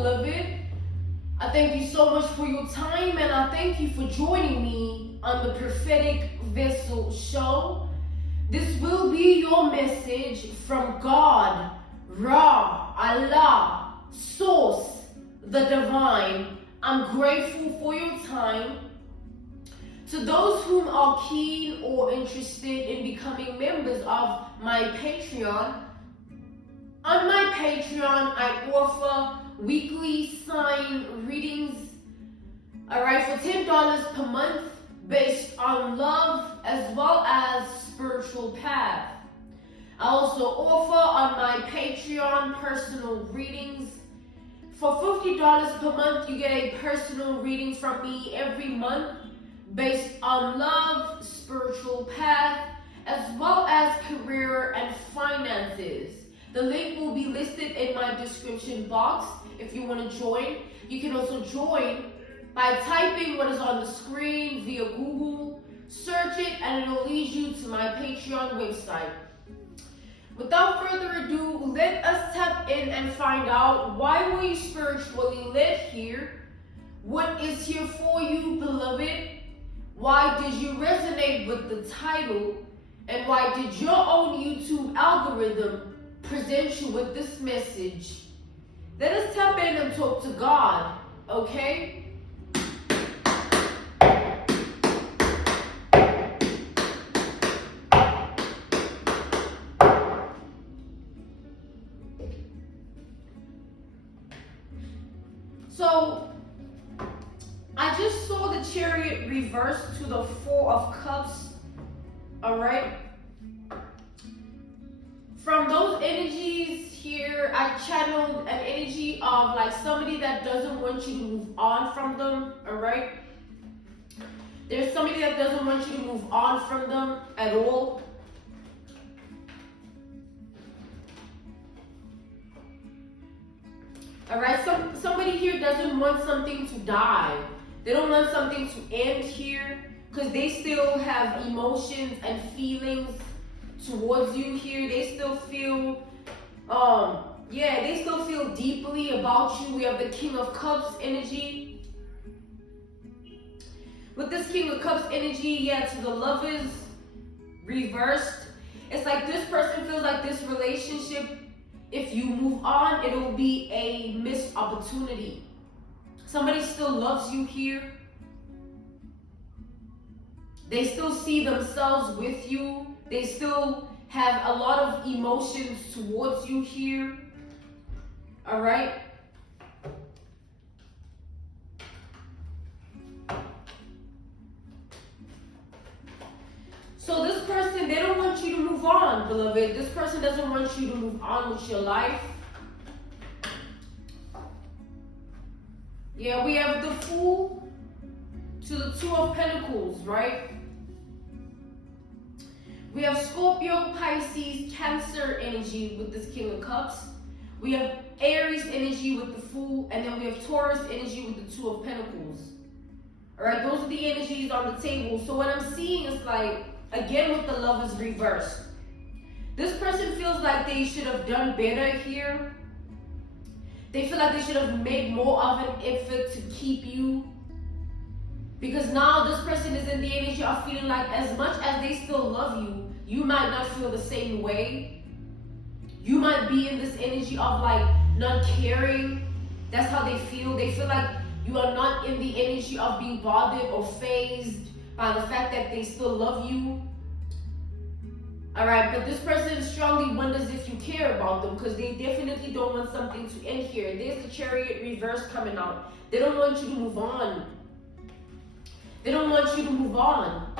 beloved. I thank you so much for your time, and I thank you for joining me on the Prophetic Vessel Show. This will be your message from God, Ra, Allah, Source, the Divine. I'm grateful for your time. To those whom are keen or interested in becoming members of my Patreon, on my Patreon, I offer weekly sign readings, alright, for $10 per month based on love as well as spiritual path. I also offer on my Patreon personal readings. For $50 per month, you get a personal reading from me every month based on love, spiritual path, as well as career and finances. The link will be listed in my description box if you want to join. You can also join by typing what is on the screen via Google, search it, and it will lead you to my Patreon website. Without further ado, let us tap in and find out why were you spiritually led here? What is here for you, beloved? Why did you resonate with the title? And why did your own YouTube algorithm present you with this message? Let us tap in and talk to God, okay? So, I just saw the Chariot reversed to the Four of Cups, alright? From those energies here, I channeled an energy of like somebody that doesn't want you to move on from them, alright? There's somebody that doesn't want you to move on from them at all. Alright, somebody here doesn't want something to die. They don't want something to end here because they still have emotions and feelings towards you here. They still feel, they still feel deeply about you. We have the King of Cups energy. With this King of Cups energy, to the Lovers reversed. It's like this person feels like this relationship, if you move on, it'll be a missed opportunity. Somebody still loves you here. They still see themselves with you. They still have a lot of emotions towards you here. All right? So this person, they don't want you to move on, beloved. This person doesn't want you to move on with your life. Yeah, we have the Fool to the Two of Pentacles, right? We have Scorpio, Pisces, Cancer energy with this King of Cups. We have Aries energy with the Fool, and then we have Taurus energy with the Two of Pentacles. All right, those are the energies on the table. So what I'm seeing is like, again with the Lovers reversed. This person feels like they should have done better here. They feel like they should have made more of an effort to keep you. Because now this person is in the energy of feeling like as much as they still love you, you might not feel the same way. You might be in this energy of like not caring. That's how they feel. They feel like you are not in the energy of being bothered or fazed by the fact that they still love you. Alright, but this person strongly wonders if you care about them because they definitely don't want something to end here. There's the Chariot reverse coming out. They don't want you to move on. They don't want you to move on.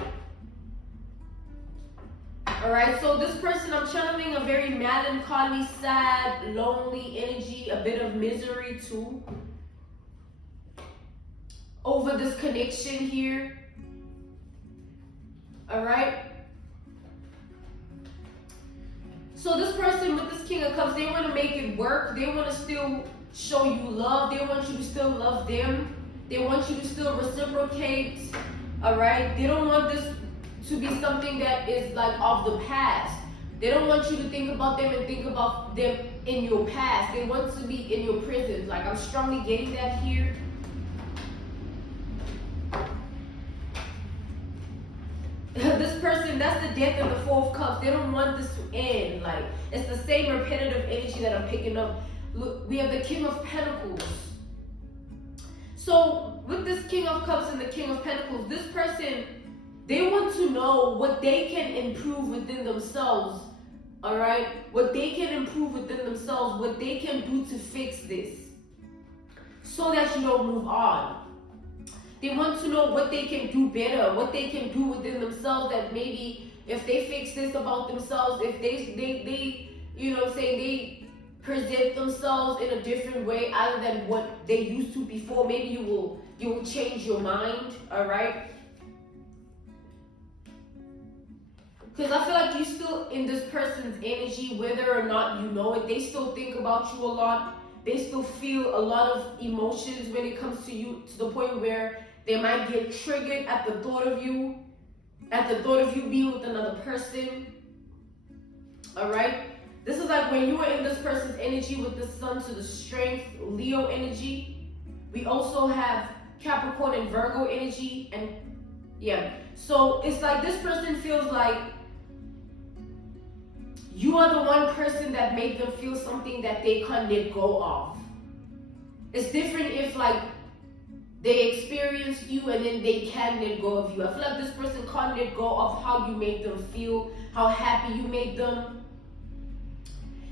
Alright, so this person, I'm channeling a very melancholy, sad, lonely energy, a bit of misery too, over this connection here. Alright? So this person with this King of Cups, they want to make it work. They want to still show you love. They want you to still love them. They want you to still reciprocate. Alright? They don't want this to be something that is like of the past. They don't want you to think about them and think about them in your past. They want to be in your prisons. Like, I'm strongly getting that here. This person, that's the death of the Four of Cups. They don't want this to end. Like, it's the same repetitive energy that I'm picking up. Look, we have the King of Pentacles. So with this King of Cups and the King of Pentacles, this person, they want to know what they can improve within themselves. All right, what they can improve within themselves, what they can do to fix this, so that you don't move on. They want to know what they can do better, what they can do within themselves, that maybe if they fix this about themselves, if they you know what I'm saying, they present themselves in a different way other than what they used to before, maybe you will change your mind, all right? Because I feel like you're still in this person's energy, whether or not you know it. They still think about you a lot. They still feel a lot of emotions when it comes to you, to the point where they might get triggered at the thought of you being with another person. All right? This is like when you are in this person's energy with the Sun to the Strength, Leo energy. We also have Capricorn and Virgo energy. And yeah, so it's like this person feels like you are the one person that made them feel something that they can't let go of. It's different if like they experience you and then they can let go of you. I feel like this person can't let go of how you made them feel, how happy you made them.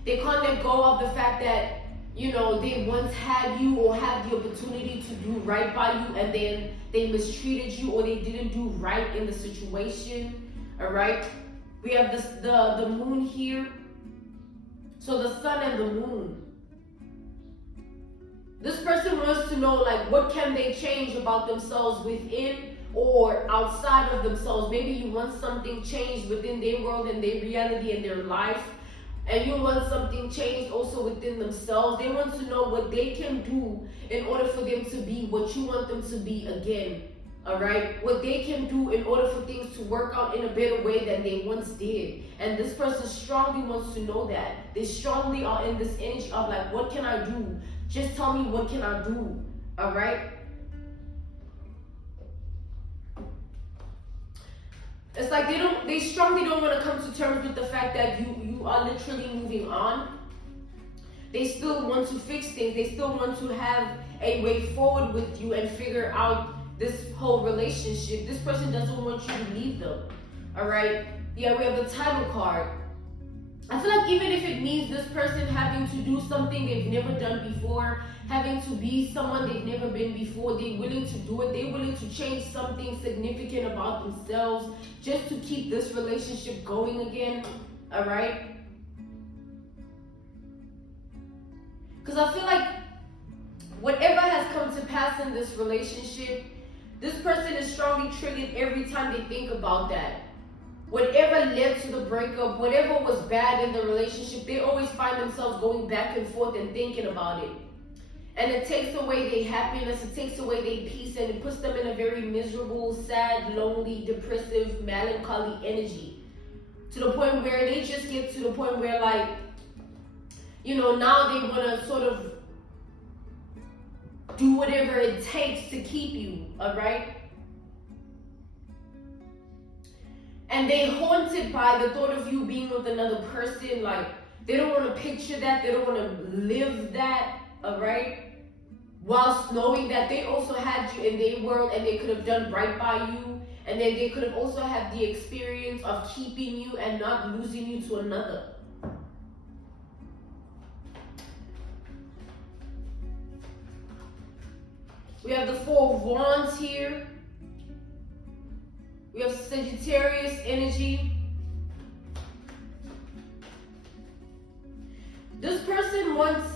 They can't let go of the fact that, you know, they once had you or had the opportunity to do right by you, and then they mistreated you or they didn't do right in the situation. All right? We have this, the moon here. So the sun and the moon. This person wants to know, like, what can they change about themselves within or outside of themselves. Maybe you want something changed within their world and their reality and their life. And you want something changed also within themselves. They want to know what they can do in order for them to be what you want them to be again. All right? What they can do in order for things to work out in a better way than they once did. And this person strongly wants to know that. They strongly are in this energy of like, what can I do? Just tell me, what can I do? All right? It's like they strongly don't want to come to terms with the fact that you are literally moving on. They still want to fix things. They still want to have a way forward with you and figure out this whole relationship. This person doesn't want you to leave them. All right? Yeah, we have the title card. I feel like even if it means this person having to do something they've never done before, having to be someone they've never been before, they're willing to do it. They're willing to change something significant about themselves just to keep this relationship going again. All right? Because I feel like whatever has come to pass in this relationship, this person is strongly triggered every time they think about that. Whatever led to the breakup, whatever was bad in the relationship, they always find themselves going back and forth and thinking about it. And it takes away their happiness, it takes away their peace, and it puts them in a very miserable, sad, lonely, depressive, melancholy energy. To the point where they just get to the point where, like, you know, now they want to sort of do whatever it takes to keep you, all right? And they're haunted by the thought of you being with another person. Like, they don't want to picture that. They don't want to live that, all right? Whilst knowing that they also had you in their world and they could have done right by you. And then they could have also had the experience of keeping you and not losing you to another. We have the Four of Wands here. We have Sagittarius energy. This person wants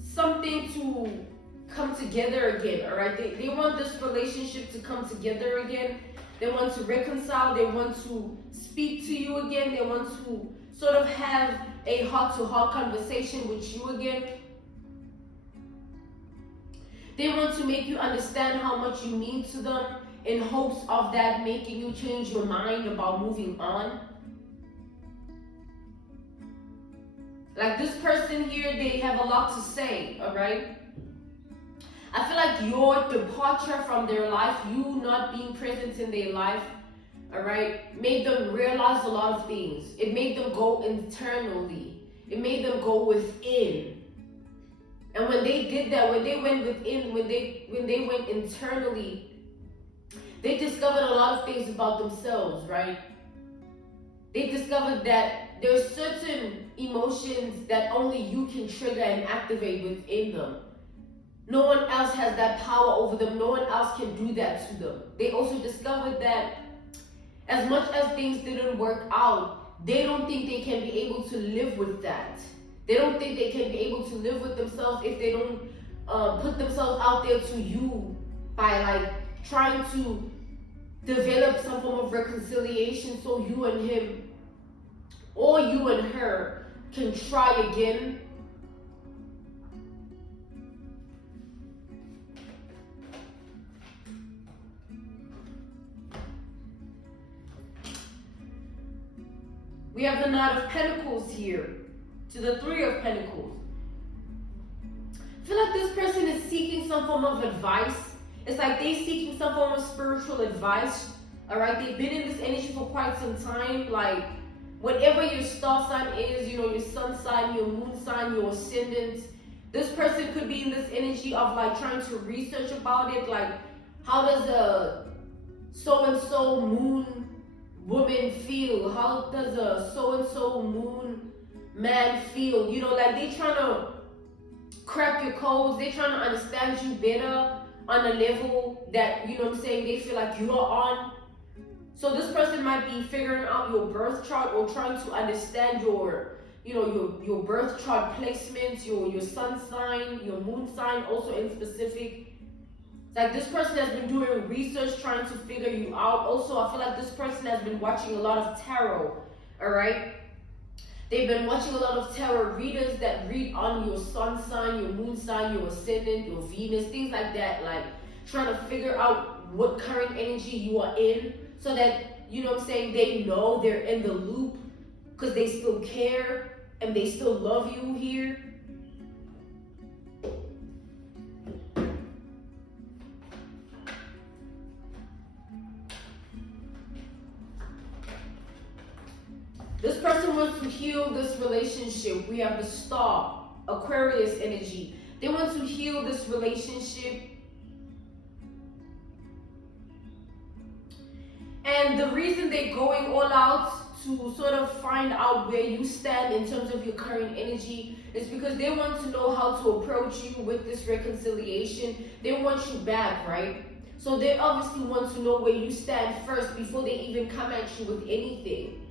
something to come together again, all right? They want this relationship to come together again. They want to reconcile. They want to speak to you again. They want to sort of have a heart-to-heart conversation with you again. They want to make you understand how much you mean to them, in hopes of that making you change your mind about moving on. Like this person here, they have a lot to say, all right? I feel like your departure from their life, you not being present in their life, all right, made them realize a lot of things. It made them go internally. It made them go within. And when they did that, when they went within, when they went internally, they discovered a lot of things about themselves, right? They discovered that there's certain emotions that only you can trigger and activate within them. No one else has that power over them. No one else can do that to them. They also discovered that as much as things didn't work out, they don't think they can be able to live with that. They don't think they can be able to live with themselves if they don't put themselves out there to you by like trying to develop some form of reconciliation so you and him or you and her can try again. We have the Knight of Pentacles here to the Three of Pentacles. I feel like this person is seeking some form of advice. It's like they're seeking some form of spiritual advice. All right, they've been in this energy for quite some time. Like whatever your star sign is, you know, your sun sign, your moon sign, your ascendant. This person could be in this energy of like trying to research about it. Like, how does a so-and-so moon woman feel? How does a so-and-so moon man feel? You know, like they trying to crack your codes. They trying to understand you better on a level that, you know what I'm saying, they feel like you are on. So this person might be figuring out your birth chart or trying to understand your, you know, your birth chart placements, your sun sign, your moon sign, also in specific. Like this person has been doing research trying to figure you out. Also, I feel like this person has been watching a lot of tarot, all right? They've been watching a lot of tarot readers that read on your sun sign, your moon sign, your ascendant, your Venus, things like that. Like trying to figure out what current energy you are in so that, you know what I'm saying, they know they're in the loop because they still care and they still love you here. This person wants to heal this relationship. We have the Star, Aquarius energy. They want to heal this relationship. And the reason they're going all out to sort of find out where you stand in terms of your current energy is because they want to know how to approach you with this reconciliation. They want you back, right? So they obviously want to know where you stand first before they even come at you with anything.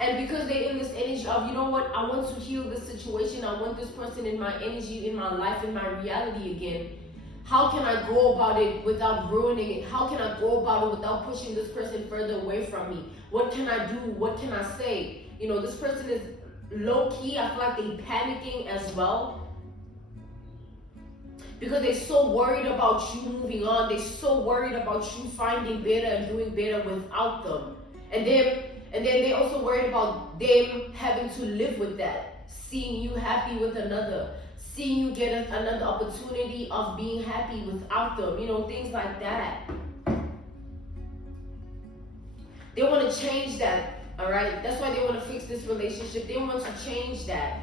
And because they're in this energy of, you know what, I want to heal this situation. I want this person in my energy, in my life, in my reality again. How can I go about it without ruining it? How can I go about it without pushing this person further away from me? What can I do? What can I say? You know, this person is low-key. I feel like they're panicking as well. Because they're so worried about you moving on. They're so worried about you finding better and doing better without them. And then they're also worried about them having to live with that. Seeing you happy with another. Seeing you get another opportunity of being happy without them. You know, things like that. They want to change that, all right? That's why they want to fix this relationship. They want to change that.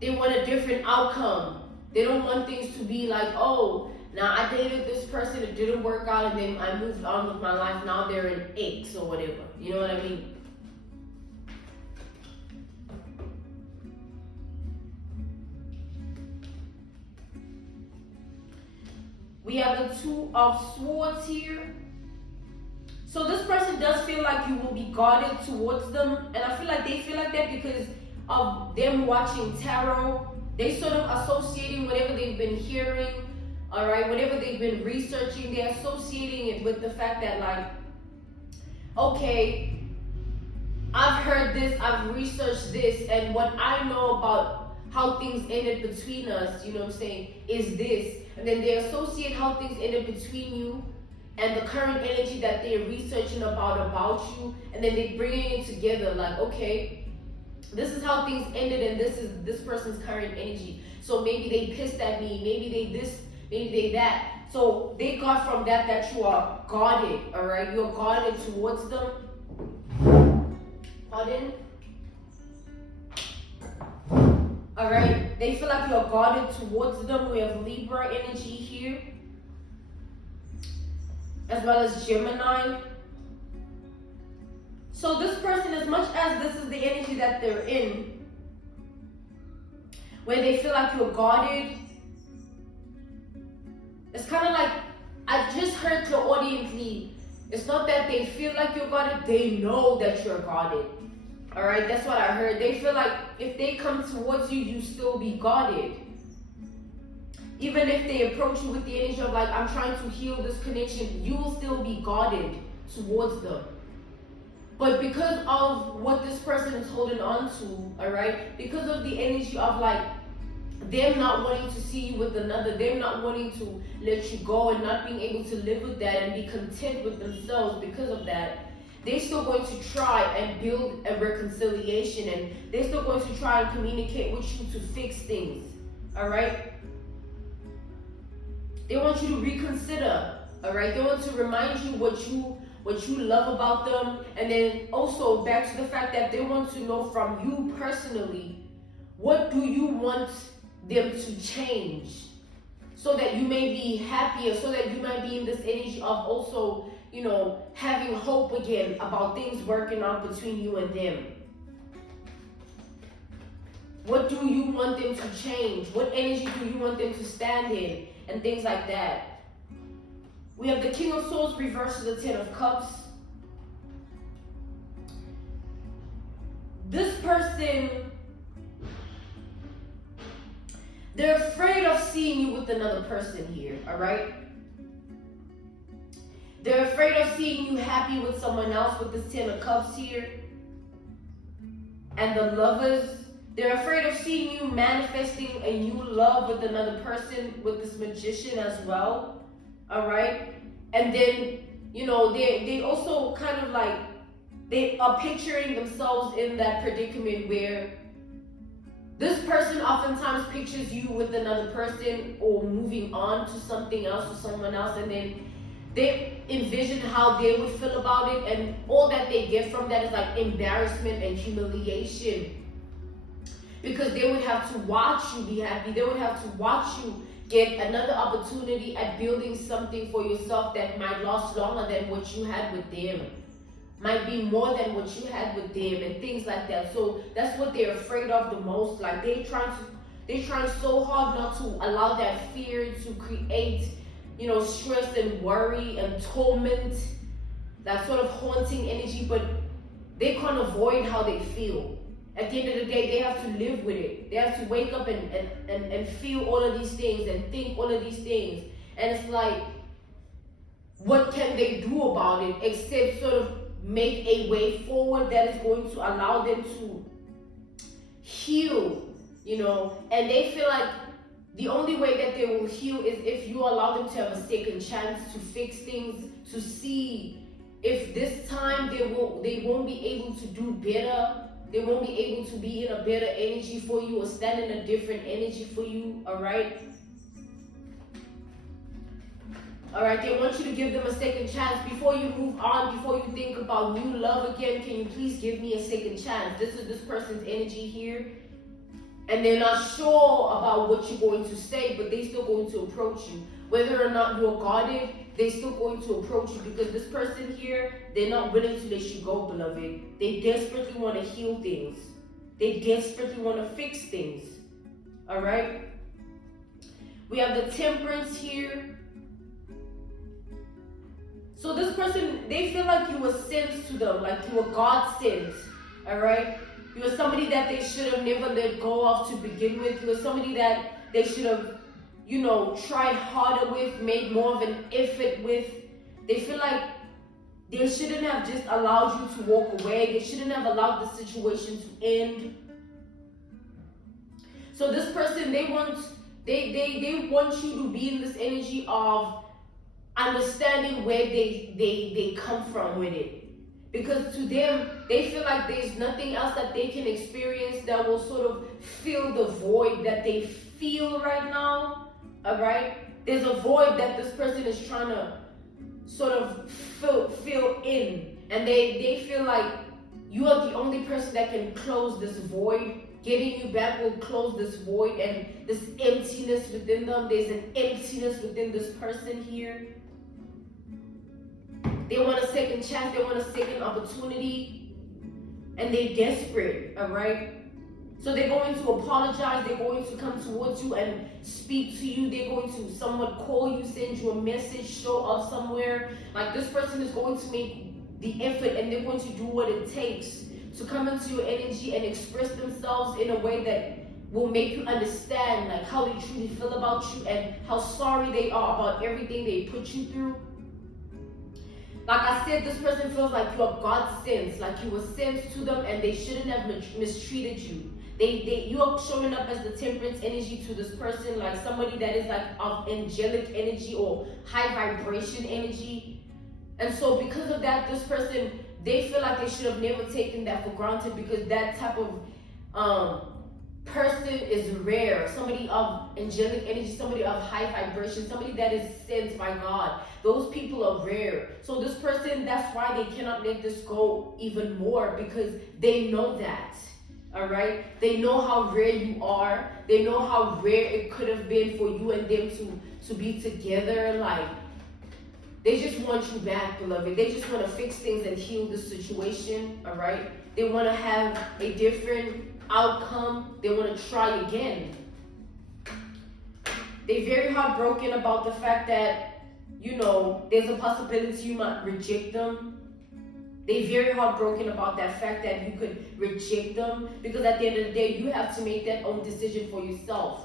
They want a different outcome. They don't want things to be like, oh, now I dated this person, it didn't work out, and then I moved on with my life. Now they're in X or whatever. You know what I mean? We have the Two of Swords here. So this person does feel like you will be guarded towards them. And I feel like they feel like that because of them watching tarot. They sort of associating whatever they've been hearing, all right, whatever they've been researching, they're associating it with the fact that, like, okay, I've heard this, I've researched this, and what I know about how things ended between us, you know what I'm saying, is this. And then they associate how things ended between you and the current energy that they're researching about you, and then they're bringing it together, like, okay, This is how things ended, and this is this person's current energy. So maybe they pissed at me, maybe they this, maybe they that. So they got from that you are guarded, all right? You're guarded towards them. Pardon? All right? They feel like you're guarded towards them. We have Libra energy here, as well as Gemini. So this person, as much as this is the energy that they're in, where they feel like you're guarded, it's kind of like, I just heard clairaudiently, it's not that they feel like you're guarded, they know that you're guarded. All right, that's what I heard. They feel like if they come towards you, you still be guarded. Even if they approach you with the energy of like, I'm trying to heal this connection, you will still be guarded towards them. But because of what this person is holding on to, all right, because of the energy of like them not wanting to see you with another, them not wanting to let you go and not being able to live with that and be content with themselves because of that, they're still going to try and build a reconciliation, and they're still going to try and communicate with you to fix things, all right? They want you to reconsider, all right? They want to remind you what you love about them, and then also back to the fact that they want to know from you personally, what do you want them to change so that you may be happier, so that you might be in this energy of also, you know, having hope again about things working out between you and them. What do you want them to change? What energy do you want them to stand in? And things like that. We have the King of Swords reversed to the Ten of Cups. This person, they're afraid of seeing you with another person here, all right? They're afraid of seeing you happy with someone else with this Ten of Cups here. And the Lovers, they're afraid of seeing you manifesting a new love with another person with this Magician as well, all right? And then, you know, they also kind of like, they are picturing themselves in that predicament where this person oftentimes pictures you with another person or moving on to something else or someone else, and then they envision how they would feel about it, and all that they get from that is like embarrassment and humiliation, because they would have to watch you be happy. They would have to watch you get another opportunity at building something for yourself that might last longer than what you had with them, might be more than what you had with them, and things like that. So that's what they're afraid of the most. Like they're trying so hard not to allow that fear to create, you know, stress and worry and torment, that sort of haunting energy, but they can't avoid how they feel. At the end of the day, they have to live with it. They have to wake up and feel all of these things and think all of these things. And it's like, what can they do about it except sort of make a way forward that is going to allow them to heal, you know? And they feel like the only way that they will heal is if you allow them to have a second chance to fix things, to see if this time they won't be able to do better. They won't be able to be in a better energy for you or stand in a different energy for you, all right? All right, they want you to give them a second chance. Before you move on, before you think about new love again, can you please give me a second chance? This is this person's energy here. And they're not sure about what you're going to say, but they're still going to approach you. Whether or not you're guarded, they're still going to approach you, because this person here, they're not willing to let you go, beloved. They desperately want to heal things. They desperately want to fix things. All right? We have the Temperance here. So this person, they feel like you were sent to them, like you were God sent. All right? You were somebody that they should have never let go of to begin with. You were somebody that they should have, you know, tried harder with, made more of an effort with. They feel like they shouldn't have just allowed you to walk away. They shouldn't have allowed the situation to end. So this person, they want you to be in this energy of understanding where they come from with it. Because to them, they feel like there's nothing else that they can experience that will sort of fill the void that they feel right now. All right? There's a void that this person is trying to sort of fill in. And they feel like you are the only person that can close this void. Getting you back will close this void and this emptiness within them. There's an emptiness within this person here. They want a second chance. They want a second opportunity. And they're desperate, all right? So they're going to apologize. They're going to come towards you and speak to you. They're going to somewhat call you, send you a message, show up somewhere. Like this person is going to make the effort and they're going to do what it takes to come into your energy and express themselves in a way that will make you understand like how they truly feel about you and how sorry they are about everything they put you through. Like I said, this person feels like you are God sent, like you were sent to them and they shouldn't have mistreated you. You are showing up as the temperance energy to this person, like somebody that is like of angelic energy or high vibration energy. And so because of that, this person, they feel like they should have never taken that for granted because that type of person is rare. Somebody of angelic energy, somebody of high vibration, somebody that is sent by God. Those people are rare. So this person, that's why they cannot let this go even more because they know that. All right? They know how rare you are. They know how rare it could have been for you and them to be together. Like, they just want you back, beloved. They just want to fix things and heal the situation, all right? They want to have a different outcome. They want to try again. They're very heartbroken about the fact that, you know, there's a possibility you might reject them. They're very heartbroken about that fact that you could reject them because at the end of the day, you have to make that own decision for yourself.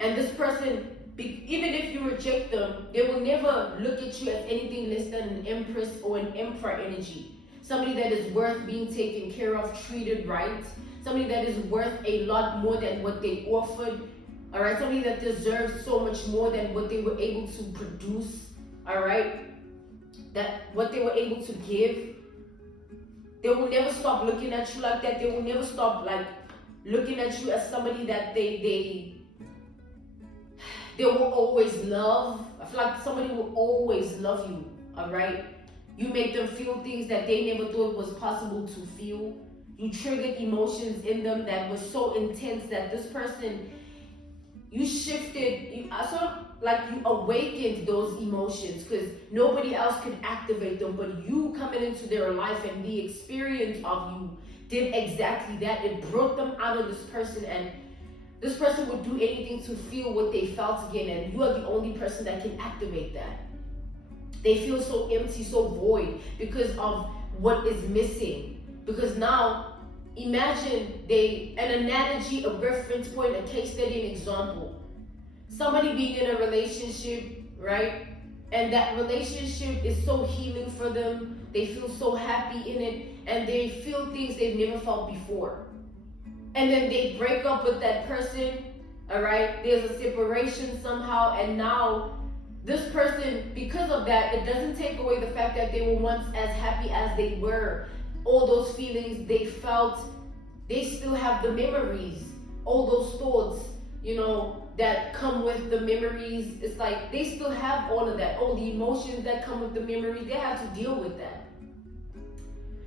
And this person, even if you reject them, they will never look at you as anything less than an empress or an emperor energy. Somebody that is worth being taken care of, treated right. Somebody that is worth a lot more than what they offered. All right, somebody that deserves so much more than what they were able to produce. All right, that what they were able to give. They will never stop looking at you like that. They will never stop like looking at you as somebody that they will always love. I feel like somebody will always love you, all right? You make them feel things that they never thought was possible to feel. You triggered emotions in them that were so intense that this person, you shifted, you awakened those emotions because nobody else could activate them, but you coming into their life and the experience of you did exactly that. It brought them out of this person, and this person would do anything to feel what they felt again, and you are the only person that can activate that. They feel so empty, so void because of what is missing. Because now, imagine an analogy, a reference point, a case study, an example. Somebody being in a relationship, right? And that relationship is so healing for them. They feel so happy in it, and they feel things they've never felt before. And then they break up with that person, all right? There's a separation somehow, and now this person, because of that, it doesn't take away the fact that they were once as happy as they were. All those feelings they felt, they still have the memories. All those thoughts, you know, that come with the memories. It's like they still have all of that. All the emotions that come with the memories, they have to deal with that.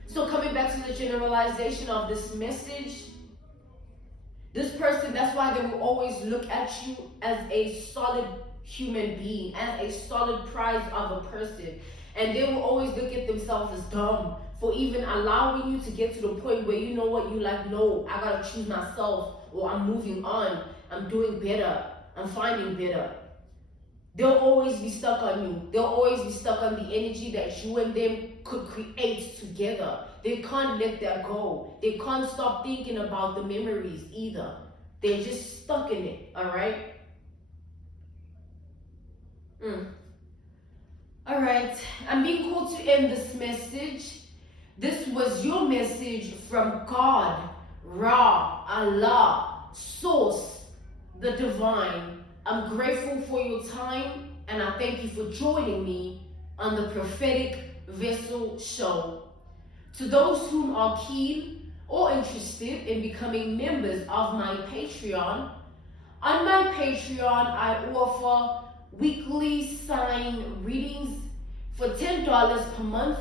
So coming back to the generalization of this message, this person, that's why they will always look at you as a solid human being, as a solid prize of a person. And they will always look at themselves as dumb for even allowing you to get to the point where, you know what, you like, no, I gotta choose myself, or I'm moving on, I'm doing better, I'm finding better. They'll always be stuck on you. They'll always be stuck on the energy that you and them could create together. They can't let that go. They can't stop thinking about the memories either. They're just stuck in it, all right? All right, I'm being called to end this message. This was your message from God, Ra, Allah, Source, the Divine. I'm grateful for your time, and I thank you for joining me on the Prophetic Vessel Show. To those who are keen or interested in becoming members of my Patreon, on my Patreon I offer weekly sign readings for $10 per month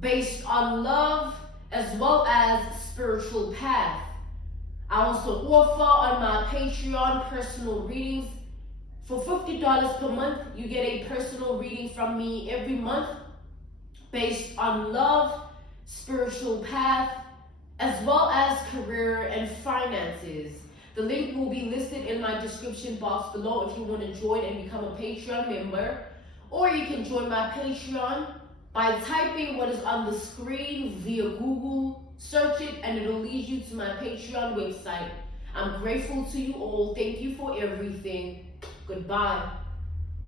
based on love as well as spiritual path. I also offer on my Patreon personal readings. For $50 per month, you get a personal reading from me every month based on love, spiritual path, as well as career and finances. The link will be listed in my description box below if you want to join and become a Patreon member. Or you can join my Patreon by typing what is on the screen via Google, search it, and it'll lead you to my Patreon website. I'm grateful to you all. Thank you for everything. Goodbye.